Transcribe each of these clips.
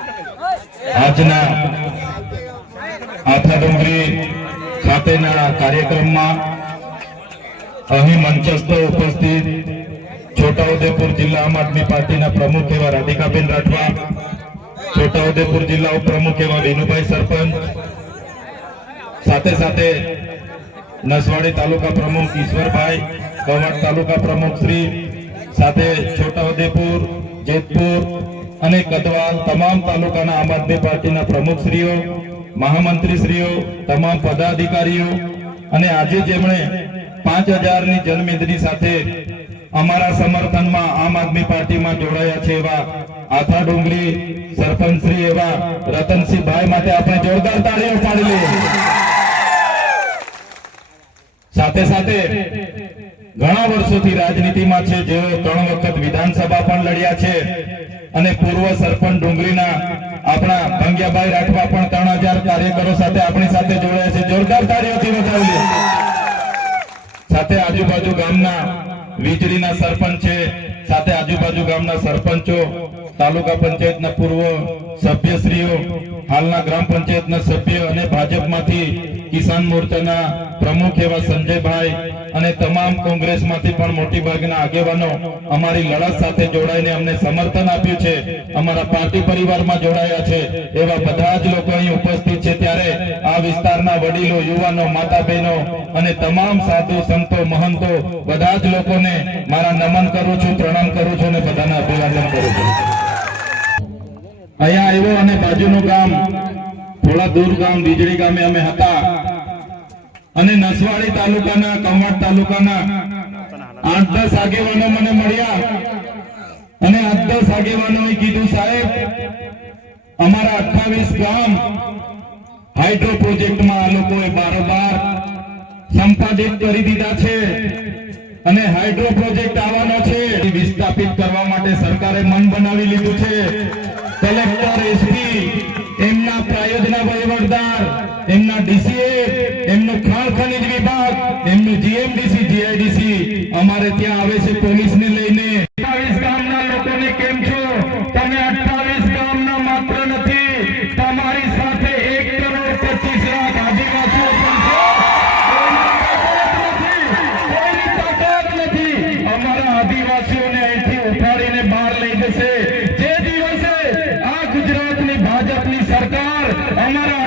આજના આથા ડુંગરી ખાતેના કાર્યક્રમમાં અહીં મંચસ્થ ઉપસ્થિત છોટાઉદેપુર જિલ્લા આમ આદમી પાર્ટીના પ્રમુખ એવા રાધિકાબેન રાઠવા, છોટાઉદેપુર જિલ્લા ઉપપ્રમુખ એવા વિનુભાઈ સરપંચ, સાથે સાથે નસવાડી તાલુકા પ્રમુખ ઈશ્વરભાઈ, કવાડ તાલુકા પ્રમુખ શ્રી, સાથે છોટાઉદેપુર, જેતપુર અને કદવાલ તમામ તાલુકાના આમ આદમી પાર્ટીના પ્રમુખશ્રીઓ, મહામંત્રીશ્રીઓ, તમામ પદાધિકારીઓ અને આજે જેમણે પાંચ હજારની જનમેદની સાથે અમારા સમર્થનમાં આમ આદમી પાર્ટીમાં જોડાયા છે એવા આથા ડુંગરી સરપંચ શ્રી એવા રતનસિંહ ભાઈ માટે આપણે જોરદાર તાળીઓ પાડી લઈએ. સાથે સાથે ઘણા વર્ષોથી રાજનીતિમાં છે, જેઓ ત્રણ વખત વિધાનસભા પણ લડ્યા છે. અને પૂર્વ સરપંચ ડુંગરીના આપણા ભંગ્યાભાઈ રાઠવા પણ ત્રણ કાર્યકરો સાથે આપણી સાથે જોડાયા છે. જોરદાર તાળીઓથી વધાવીએ સાથે આજુબાજુ ગામના વીજળીના સરપંચ છે. સાથે આજુબાજુ ગામના સરપંચો, તાલુકા પંચાયતના પૂર્વ સભ્યશ્રીઓ, હાલના ગ્રામ પંચાયતના સભ્ય અને ભાજપમાંથી કિસાન મોરચાના પ્રમુખ એવા સંજયભાઈ અને તમામ કોંગ્રેસમાંથી પણ મોટી ભાગના આગેવાનો અમારી લડત સાથે જોડાઈને અમને સમર્થન આપ્યું છે. અમારા પાર્ટી પરિવારમાં જોડાયા છે. એવા બધા જ લોકો અહીં ઉપસ્થિત છે ત્યારે આ વિસ્તારના વડીલો, યુવાનો માતા બહેનો અને તમામ સાધુ, સંતો, મહંતો બધા જ લોકોને મારા નમન કરું છું, પ્રણામ કરું છું અને બધાને અભિવાદન કરું છું. અહીંયા આવ્યો અને બાજુનું ગામ થોડા દૂર ગામ, વીજળી ગામે અમે હતા. અને નસવાડી તાલુકાના કવાડ તાલુકાના આઠ દસ આગેવાનો મને મળ્યા. અને આઠ દસ આગેવાનોએ કીધું, સાહેબ, અમારા અઠાવીસ ગામ હાઇડ્રો પ્રોજેક્ટમાં આ લોકોએ બારોબાર સંપાદિત કરી દીધા છે અને હાઇડ્રો પ્રોજેક્ટ આવવાનો છે. વિસ્થાપિત કરવા માટે સરકારે મન બનાવી લીધું છે. કલેક્ટર, એસપી, એમના પ્રાયોજના વહીવટદાર, એમના ડીસીએ આદિવાસીઓને અહીંથી ઉઠાડીને બહાર લઈ જશે. જે દિવસે આ ગુજરાતની ભાજપની સરકાર અમારા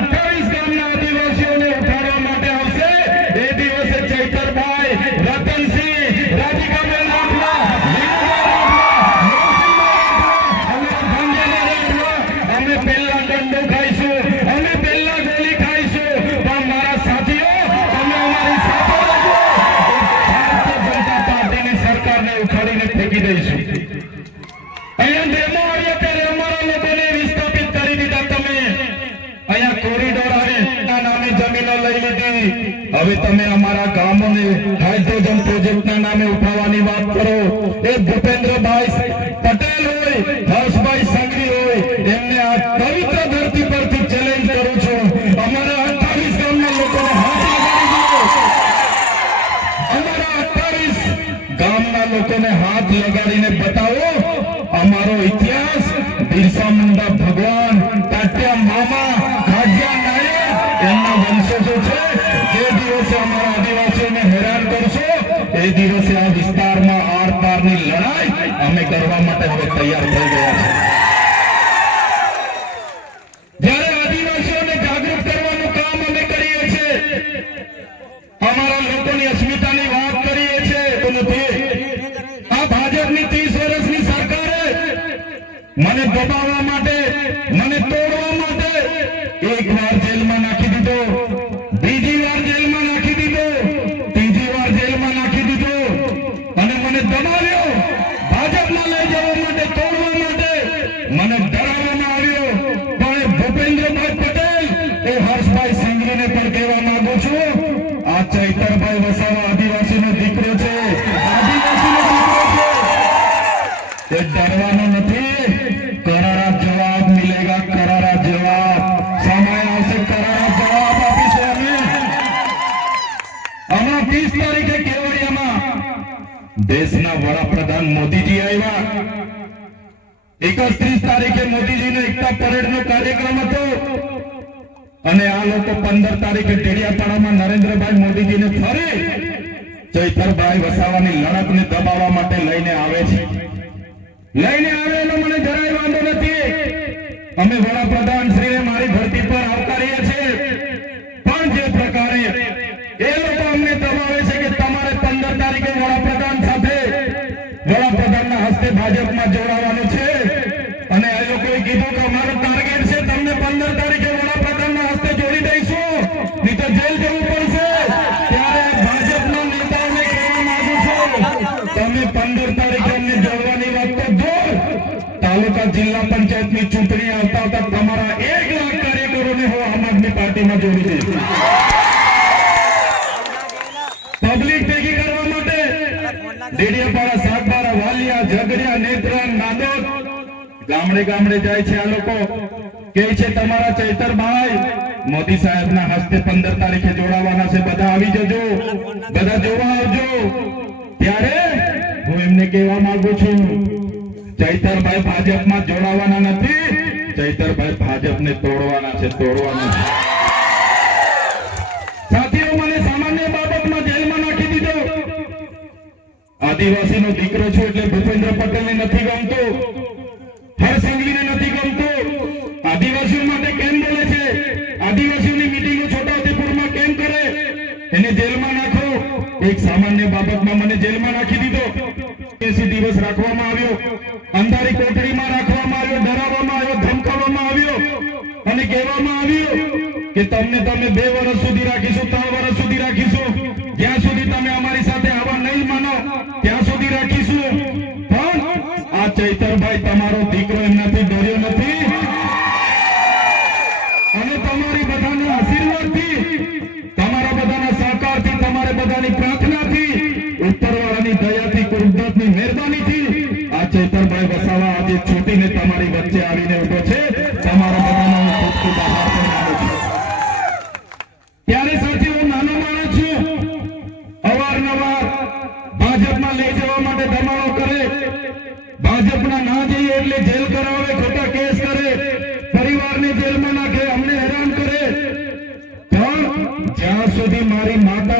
હવે તમે અમારા ગામોને હાઇડ્રોજન પ્રોજેક્ટના નામે ઉઠાવવાની વાત કરો. એ ભૂપેન્દ્રભાઈ પટેલ હોય, હર્ષભાઈ સંઘવી હોય, એમને આ પવિત્ર ધરતી પરથી ચેલેન્જ કરું છું. અમારા 28 ગામના લોકોને હાથ અમારા 28 ગામના લોકોને હાથ લગાડીને બતાવો, અમારો ઇતિહાસ બિરસા મુંડા દિવસે આ વિસ્તારમાં આર પારની લડાઈ અમે કરવા માટે હવે તૈયાર થઈ ગયા છે જ્યારે આદિવાસીઓને જાગૃત કરવાનું કામ અમે કરીએ છીએ, અમારા લોકોની અસ્મિતાની વાત કરીએ છીએ, તો નથી આ ભાજપની 30 વર્ષની સરકારે મને દબાવવા એ ડરવાનો નથી કરારા જવાબ મિલેગા કરારા જવાબ સમય આવશે કરારા જવાબ આપીશું અમે હમણાં 30 તારીખે કેવડિયામાં દેશના વડાપ્રધાન મોદીજી આવ્યા એકત્રીસ તારીખે મોદીજીનો એકતા પરેડ અને આ લોકો પંદર તારીખે ટેડિયાપાડામાં નરેન્દ્રભાઈ મોદીજીને ફરી ચૈતરભાઈ વસાવાની લડતને દબાવવા માટે લઈને આવે છે. લઈને આવેલો મને જરાય વાંધો નથી. અમે વડાપ્રધાન શ્રીને મારી ધરતી પર આવકારીએ છીએ પણ જે પ્રકારે એ લોકો અમને દબાવે છે કે તમારે પંદર તારીખે વડાપ્રધાન સાથે વડાપ્રધાનના હસ્તે ભાજપમાં જોડાવાનું ગામડે ગામડે જાય છે આ લોકો. કે છે, તમારા ચૈતરભાઈ મોદી સાહેબના હસ્તે પંદર તારીખે જોડાવાના છે. બધા આવી જજો. બધા જોવા આવજો. ત્યારે હું એમને કહેવા માંગુ છું, ચૈતરભાઈ ભાજપમાં જોડાવાના નથી. ચૈતરભાઈ ભાજપને તોડવાના છે તોડવાના છે. સાથીઓ, મને સામાન્ય બાબતમાં જેલમાં નાખી દીધો. આદિવાસીનો દીકરો છું એટલે ભૂપેન્દ્ર પટેલને નથી ગમતો. આદિવાસીઓની મીટિંગો છોટાઉદેપુરમાં કેમ કરે? એને જેલમાં નાખો. એક સામાન્ય બાબતમાં મને જેલમાં નાખી દીધો. એસી દિવસ રાખવામાં આવ્યો. અંધારી કોટડીમાં રાખવામાં આવ્યો, ડરાવવામાં આવ્યો, ધમકાવવામાં આવ્યો અને કહેવામાં આવ્યું કે તમને તમે બે વર્ષ સુધી રાખીશું આજે તમારી વચ્ચે આવીને ઊભો છે. તમારા બધાનો ખૂબ ખૂબ આભાર માનું છું. ત્યારે સાથે હું નાનો માણસ છું. અવારનવાર ભાજપમાં લઈ જવા માટે ધમાડો કરે. ભાજપના ના જઈએ એટલે જેલ કરાવે, ખોટા કેસ કરે. પરિવારને જેલમાં નાખે, અમને હેરાન કરે. પણ જ્યાં સુધી મારી માતાઓના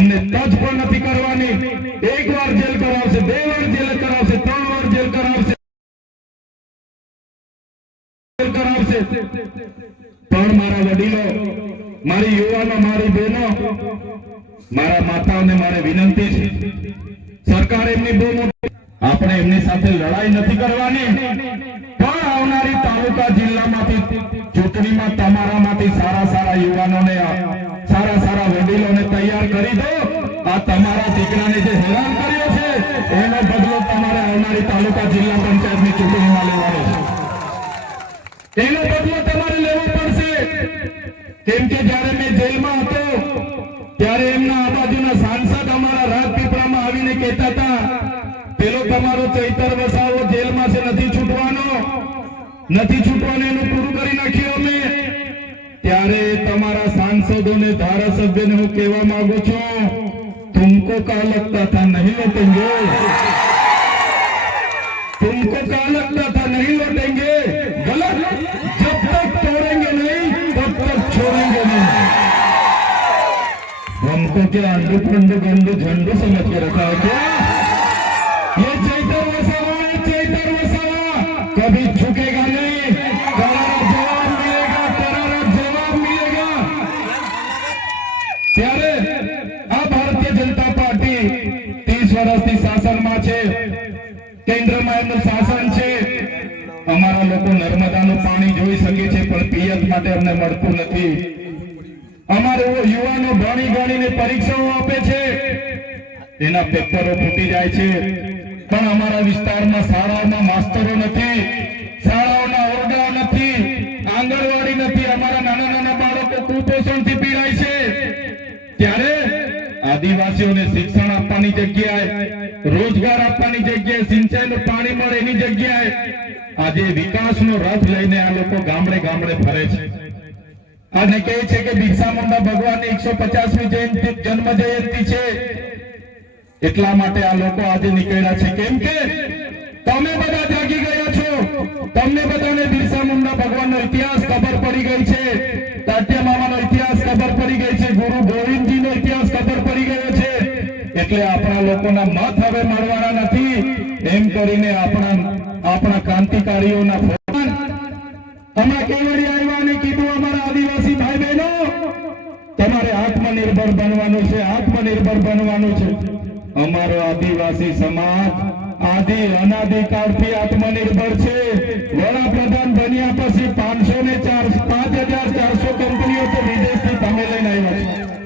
અમને ટચ પણ નથી કરવાની. એક વાર જેલ કરાવશે, બે વાર જેલ કરાવશે, ત્રણ વાર જેલ કરાવશે. કરાવશે. પણ મારા વડીલો, મારી યુવાનો, મારી બહેનો, મારા માતાઓને મારે વિનંતી છે. સરકાર એમની બહુ મોટી આપણે એમની સાથે લડાઈ નથી કરવાની. પણ આવનારી તાલુકા જિલ્લામાંથી ચૂંટણીમાં તમારામાંથી સારા સારા યુવાનોને સારા સારા વડીલોને તૈયાર કરી દો. આ તમારા દીકરાને જે હેરાન કર્યો છે, એનો બદલો તમારે આવનારી તાલુકા જિલ્લા પંચાયતની ચૂંટણીમાં લેવાનો છે. એનો બદલો તમારે લેવો પડશે. કેમ કે જ્યારે મેં જેલમાં હતો, ત્યારે એમના આ સાંસદ અમારા રાજપીપળામાં આવીને કહેતા હતા, પેલો તમારો ચૈતર વસાવો જેલમાં છે, નથી છૂટવાનો. નથી છૂટવાનો, એનું પૂરું કરી નાખ્યું અમે. ત્યારે તમારા સાંસદોને ધારાસભ્યોને હું કહેવા માંગુ છું तुमको क्या लगता था नहीं लौटेंगे तुमको क्या लगता था नहीं लौटेंगे गलत जब तक तोड़ेंगे नहीं तब तक छोड़ेंगे नहीं हमको क्या अंडू फंडू गंडू झंडू समझ के रखा है क्या ये चैतर ત્યારે આ ભારતીય જનતા પાર્ટી 30 વર્ષથી શાસનમાં છે. કેન્દ્રમાં એમનું શાસન છે. અમારા લોકો નર્મદાનું પાણી જોઈ શકે છે, પણ પિયત માટે અમને મળતું નથી. અમારે યુવાનો ભણી ગણીને પરીક્ષાઓ આપે છે. એના પેપરો ફૂટી જાય છે. પણ અમારા વિસ્તારમાં શાળાઓમાં માસ્તરો નથી, શાળાઓના ઓરડાઓ નથી, આંગણવાડી નથી. અમારા નાના નાના બાળકો કુપોષણથી પીડાય છે. ત્યારે આદિવાસીઓને શિક્ષણ આપવાની જગ્યાએ, રોજગાર આપવાની જગ્યાએ, સિંચાઈનું પાણી મળે એની જગ્યાએ આજે વિકાસનો રથ લઈને આ લોકો ગામડે ગામડે ફરે છે. અને કહે છે કે બિરસા મુંડા ભગવાનની એકસો પચાસમી જયંતિ જન્મ જયંતિ છે. એટલા માટે આ લોકો આજે નીકળ્યા છે. કેમ કે તમે બધા જાગી ગયા છો. તમને બધાને બિરસા મુંડા ભગવાનનો ઇતિહાસ ખબર પડી ગઈ છે. તાત્યા મામાનો ઇતિહાસ ખબર પડી ગઈ છે. ગુરુ ગોવિંદજીનો એટલે આપણા લોકોના મત હવે મળવાના નથી. એમ કરીને આપણા આપણા ક્રાંતિકારીઓના અમારા આદિવાસી સમાજ આદિ અનાદિ કાળથી આત્મનિર્ભર છે. વડાપ્રધાન બન્યા પછી પાંચસો ને ચાર, પાંચ હજાર ચારસો કંપનીઓ તો વિદેશથી તમે લઈને આવ્યા છો.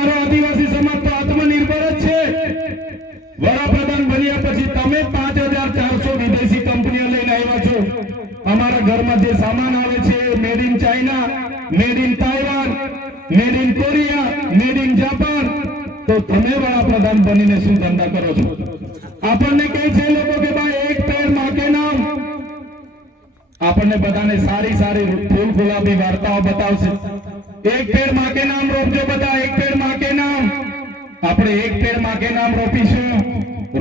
અમારો આદિવાસી સમાજ તો આત્મનિર્ભર જ છે. વડાપ્રધાન બન્યા પછી તમે પાંચ હજાર ચારસો વિદેશી કંપનીઓ લઈને આવ્યા છો. અમારા ઘરમાં જે સામાન આવે છે made in China made in Taiwan made in Korea made in Japan તો તમે વડાપ્રધાન બનીને શું ધંધા કરો છો? આપણને કહે છે લોકો કે ભાઈ, એક પેરમાં નામ. આપણને બધાને સારી સારી ફૂલ ગુલાબી વાર્તાઓ બતાવશે. એક પેર માકે નામ રોપજો બધા આપણે એક પેડ માગે નામ રોપીશું?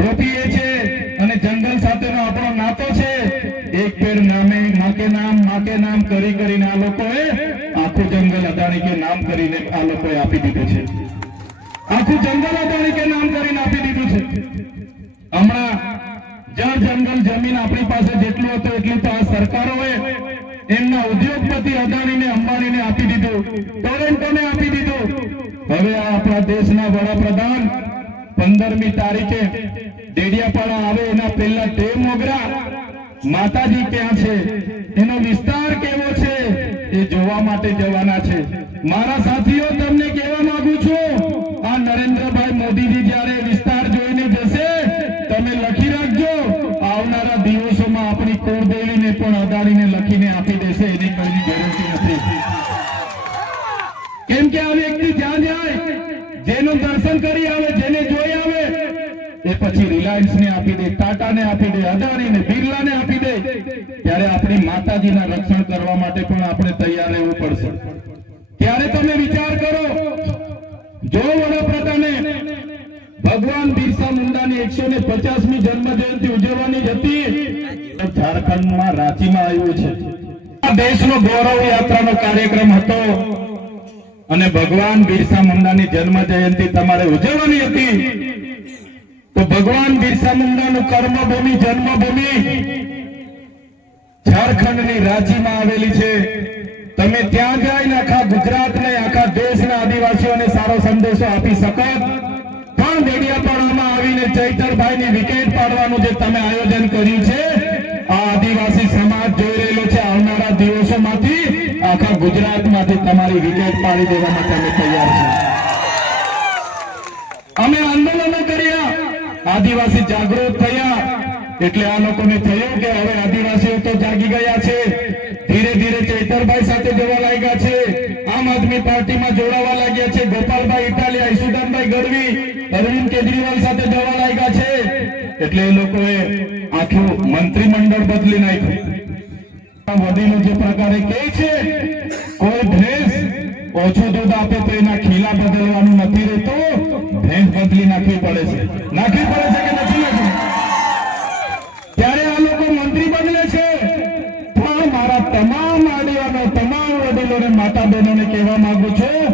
રોપીએ છે અને જંગલ સાથેનો આપણો નાતો છે. એક પેડ નામે માં નામમાં નામ કરી કરીને આ લોકોએ આખું જંગલ અદાણી કે નામ કરીને આ લોકોએ આપી દીધું છે. આખું જંગલ અદાણી કે નામ કરીને આપી દીધું છે. હમણાં જળ જંગલ જમીન આપણી પાસે જેટલું હતું એટલું તો આ સરકારોએ એમના ઉદ્યોગપતિ અદાણીને અંબાણીને આપી દીધું. ટોરેન્ટોને આપી દીધું? હવે આપણા દેશના વડાપ્રધાન પંદરમી તારીખે ડેડિયાપાડા આવે એના પહેલા તે મોગરા માતાજી ક્યાં છે? એનો વિસ્તાર કેવો છે? એ જોવા માટે જવાના છે. મારા સાથીઓ ને આપી દે અદાણી ને બિરલા ને આપી દે, ત્યારે આપણી માતાજીના રક્ષણ કરવા માટે પણ આપણે તૈયાર રહેવું પડશે. ત્યારે તમે વિચાર કરો, જો વડાપ્રધાને ભગવાન બિરસા મુંડાની એકસો ને પચાસમી જન્મ જયંતિ ઉજવવાની હતી ઝારખંડમાં રાંચીમાં આવ્યું છે. આ દેશનો ગૌરવ યાત્રાનો કાર્યક્રમ હતો, અને ભગવાન બિરસા મુંડાની જન્મ જયંતિ તમારે ઉજવવાની હતી. તો ભગવાન બિરસા મુંડાનું કર્મભૂમિ, જન્મભૂમિ ઝારખંડની રાંચીમાં આવેલી છે. તમે ત્યાં જઈને આખા ગુજરાતને, આખા દેશના આદિવાસીઓને સારો સંદેશો આપી શકો. પણ ડેડિયાપાડામાં આવીને ચૈતરભાઈની વિકેટ પાડવાનું જે તમે આયોજન કર્યું છે, આ આદિવાસી સમાજ જોઈ રહેલો છે આવનારા દિવસોમાંથી આખા ગુજરાતમાંથી તમારી વિકેટ પાડી દેવા માટે અમે તૈયાર છીએ અમે આંદોલનો કર્યા આદિવાસી જાગૃત થયા. એટલે આ લોકોને થયું કે હવે આદિવાસીઓ તો જાગી ગયા છે. ધીરે ધીરે ચૈતરભાઈ સાથે જોવા લાગ્યા છે. આમ આદમી પાર્ટીમાં જોડાવા લાગ્યા છે. ગોપાલભાઈ ઇટાલિયા ઈશુદાનભાઈ ગઢવી, અરવિંદ કેજરીવાલ સાથે જોવા લાગ્યા છે. એટલે એ લોકોએ આખું મંત્રીમંડળ બદલી નાખ્યું. વડીલો જે પ્રકારે કહે છે, કોઈ ભેંસ ઓછું દૂધ આપે તો એના નાખવી પડે છે કે નથી નાખવી ત્યારે આ લોકો મંત્રી બદલે છે. પણ મારા તમામ આગેવાનો તમામ વડીલોને માતા બહેનોને કહેવા માંગુ છું,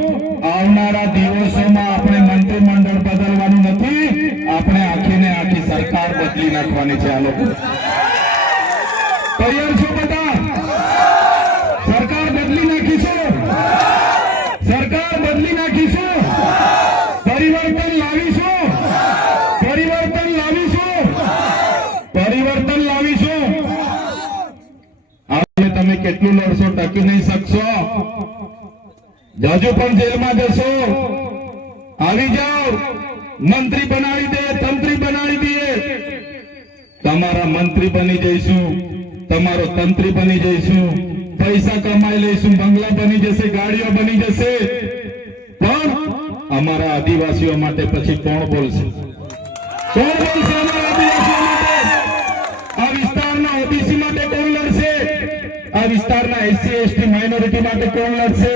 આવનારા દિવસોમાં આપણે મંત્રીમંડળ બદલવાનું નથી, આપણે આખી ને આખી સરકાર બદલી નાખવાની છે આ લોકો. તૈયાર છો બધા? તમે લડશો ટકી નહીં શકશો. હજુ પણ જેલમાં જશો. આવી જાઓ. મંત્રી બનાવી દે, તંત્રી બનાવી દે. તમારા મંત્રી બની જઈશું. તમારો તંત્રી બની જઈશું. પૈસા કમાઈ લઈશું. બંગલા બની જશે, ગાડીઓ બની જશે. પણ અમારા આદિવાસીઓ માટે પછી કોણ બોલશે? કોણ બોલશે આ વિસ્તારના એસસી, એસટી માઇનોરિટી માટે કોણ લડશે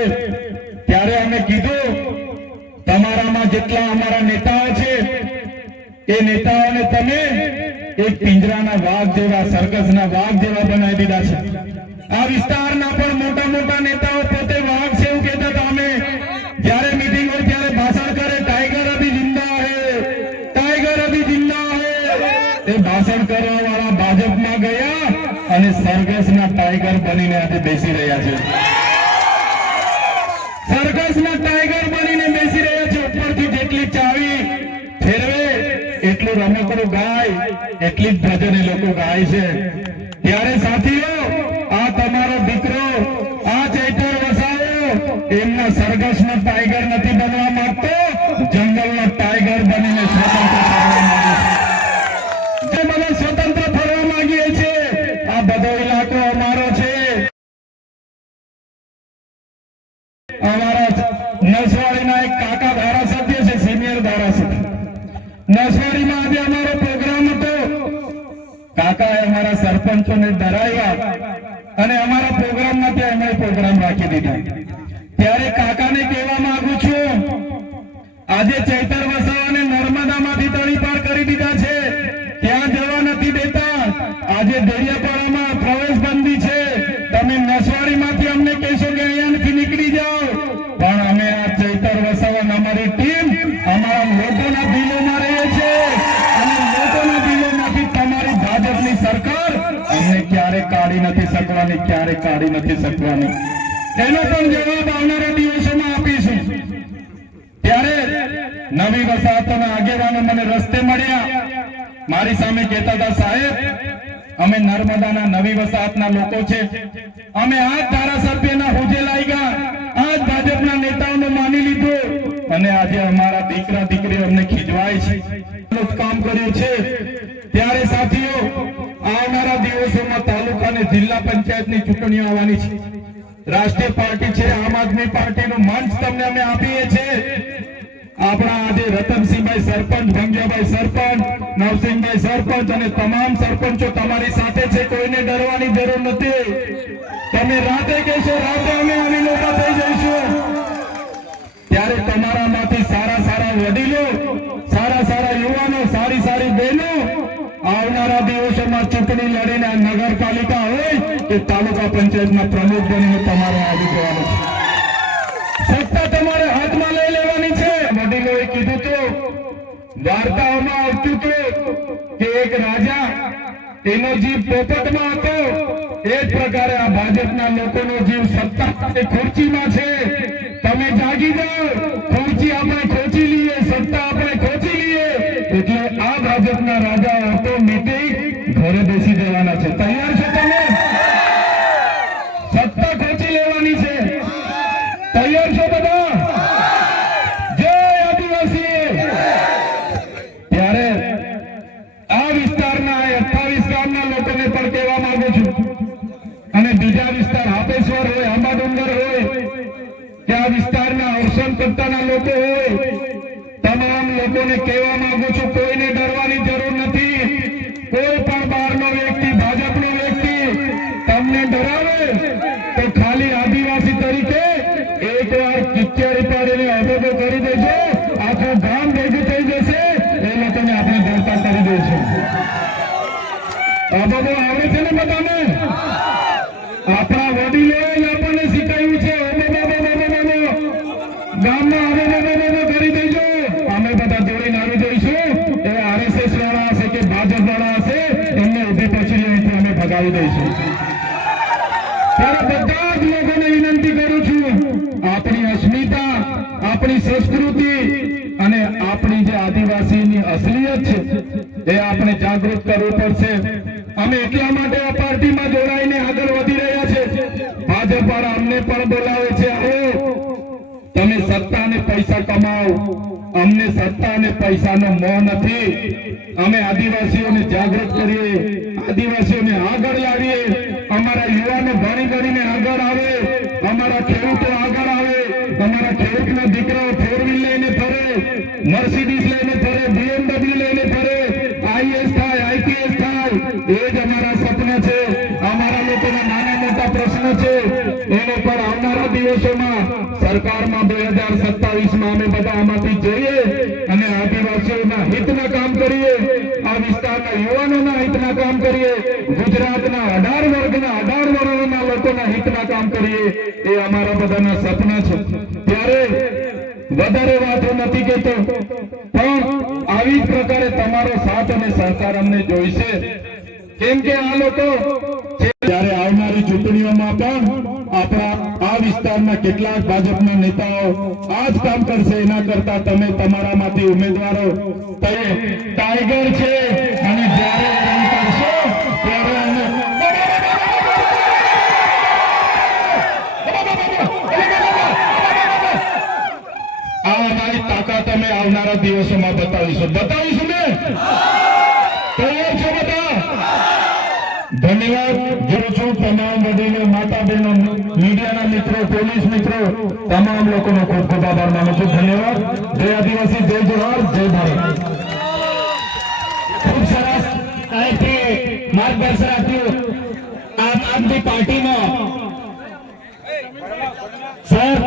ત્યારે અમે કીધું, તમારામાં જેટલા અમારા નેતાઓ છે, એ નેતાઓને તમે એક પિંજરાના વાઘ જેવા સરકસના વાઘ જેવા બનાવી દીધા છે. આ વિસ્તારના પણ મોટા મોટા નેતાઓ પોતે વાઘ છે એવું કહેતા હતા અમે જ્યારે મીટિંગ હોય ત્યારે ભાષણ કરે ટાઈગર અભી જિંદા હે ટાઈગર અભી જિંદા હે એ ભાષણ કરવા વાળા ભાજપમાં ગયા અને સરઘસના ટાઈગર બનીને આજે બેસી રહ્યા છે. સરઘસના ટાઈગર બનીને બેસી રહ્યા છે. ઉપરથી જેટલી ચાવી ફેરવે, એટલું રમકડું ગાય, એટલી જ ભજન લોકો ગાય છે. અમારા નસવાડીના એક કાકા ધારાસભ્ય છે, સિનિયર ધારાસભ્ય. નસવાડીમાં આજે અમારો પ્રોગ્રામ હતો. કાકાએ અમારા સરપંચોને ડરાવ્યા અને અમારા પ્રોગ્રામમાં ત્યાં એમણે પ્રોગ્રામ રાખી દીધા. ત્યારે કાકાને કહેવા માંગુ છું, આજે ચૈતર વસાવાને નર્મદામાંથી તળી પાર કરી દીધા છે. ત્યાં જવા નથી દેતા. આજે દરિયાપાડામાં સરકાર અમને ક્યારે કાઢી નથી શકવાની ક્યારે કાઢી નથી શકવાની. એનો પણ જવાબ આવનારા દિવસોમાં આપીશું. ત્યારે નવી વસાહતોના આગેવાનો મને રસ્તે મળ્યા. મારી સામે કહેતા હતા, સાહેબ, અમે નર્મદાના નવી વસાહતના લોકો છે. અમે આ ધારાસભ્યના હોજે લાગ્યા આ ભાજપના નેતાઓને માની લીધું. અને આજે અમારા દીકરા દીકરી અમને ખીજવાય છે. કામ કર્યું છે. ત્યારે સાથીઓ આવનારા દિવસોમાં તાલુકા અને જિલ્લા પંચાયતની ચૂંટણી આવવાની છે. રાષ્ટ્રીય પાર્ટી છે, આમ આદમી પાર્ટીનું મંચ તમને અમે આપીએ છીએ. આપણા આજે રતનસિંહભાઈ સરપંચ, ભંગ્યાભાઈ સરપંચ, નવસિંહભાઈ સરપંચ અને તમામ સરપંચો તમારી સાથે છે, કોઈને ડરવાની જરૂર નથી. તમે રાતે કહેશો, રાતે અમે આવી લોકો થઈ જઈશું. ત્યારે તમારામાંથી સારા સારા વડીલો સારા સારા યુવાનો સારી સારી બહેનો આવનારા દિવસોમાં ચૂંટણી લડીને નગરપાલિકા હોય કે તાલુકા પંચાયતના પ્રમુખ બનીને તમારે આવી જવાનું છે. સત્તા તમારે હાથમાં લઈ લેવાની છે. વડીલોએ કીધું તો, વાર્તાઓમાં આવતું હતું કે એક રાજા એનો જીવ પોપટમાં હતો. એ જ પ્રકારે આ ભાજપના લોકોનો જીવ સત્તા ખુરચીમાં છે. તમે જાગી જાઓ. પટ્ટાના લોકો તમામ લોકોને કહેવા માંગુ છું કોઈને એ આપણે જાગૃત કરવું પડશે. અમે એટલા માટે આ પાર્ટીમાં જોડાઈને આગળ વધી રહ્યા છે. ભાજપ વાળા અમને પણ બોલાવે છે તમે સત્તા અને પૈસા કમાઓ. અમને સત્તા અને પૈસાનો મોહ નથી. અમે આદિવાસીઓને જાગૃત કરીએ, આદિવાસીઓને આગળ લાવીએ. અમારા યુવાનો ભણી ગણીને આગળ આવે, અમારા ખેડૂતો આગળ આવે, અમારા ખેડૂતના દીકરાઓ ફોર વ્હીલ લઈને ફરે, મર્સિડીઝ લઈને દિવસોમાં સરકારમાં બે હજાર સત્તાવીસમાં અમે બધા આમાંથી જઈએ અને આદિવાસીઓના હિતના કામ કરીએ, આ વિસ્તારના યુવાનોના હિતના કામ કરીએ, ગુજરાતના અઢાર વર્ગના અઢાર વર્ગના લોકોના હિતના કામ કરીએ, એ અમારા બધાના સપના છે. ત્યારે વધારે વાતો નથી કહેતો, પણ આવી જ પ્રકારે તમારો સાથ અને સહકાર અમને જોઈશે. કેમ કે આ લોકો જ્યારે આવનારી ચૂંટણીઓમાં પણ આપણા આ વિસ્તારના કેટલાક ભાજપના નેતાઓ આ જ કામ કરશે એના કરતા તમે તમારામાંથી ઉમેદવારો ટાઈગર છે અને જ્યારે ત્યારે આ અમારી તાકાત અમે આવનારા દિવસોમાં બતાવીશું. બતાવીશું ને? વડીલો મીડિયાના મિત્રો, પોલીસ મિત્રો, તમામ લોકોનો ખૂબ ખૂબ આભાર માનું છું. ધન્યવાદ. જય આદિવાસી, જય જોહાર, જય ભારત. ખૂબ સરસ માર્ગદર્શન આપ્યું આમ આદમી પાર્ટીમાં. સર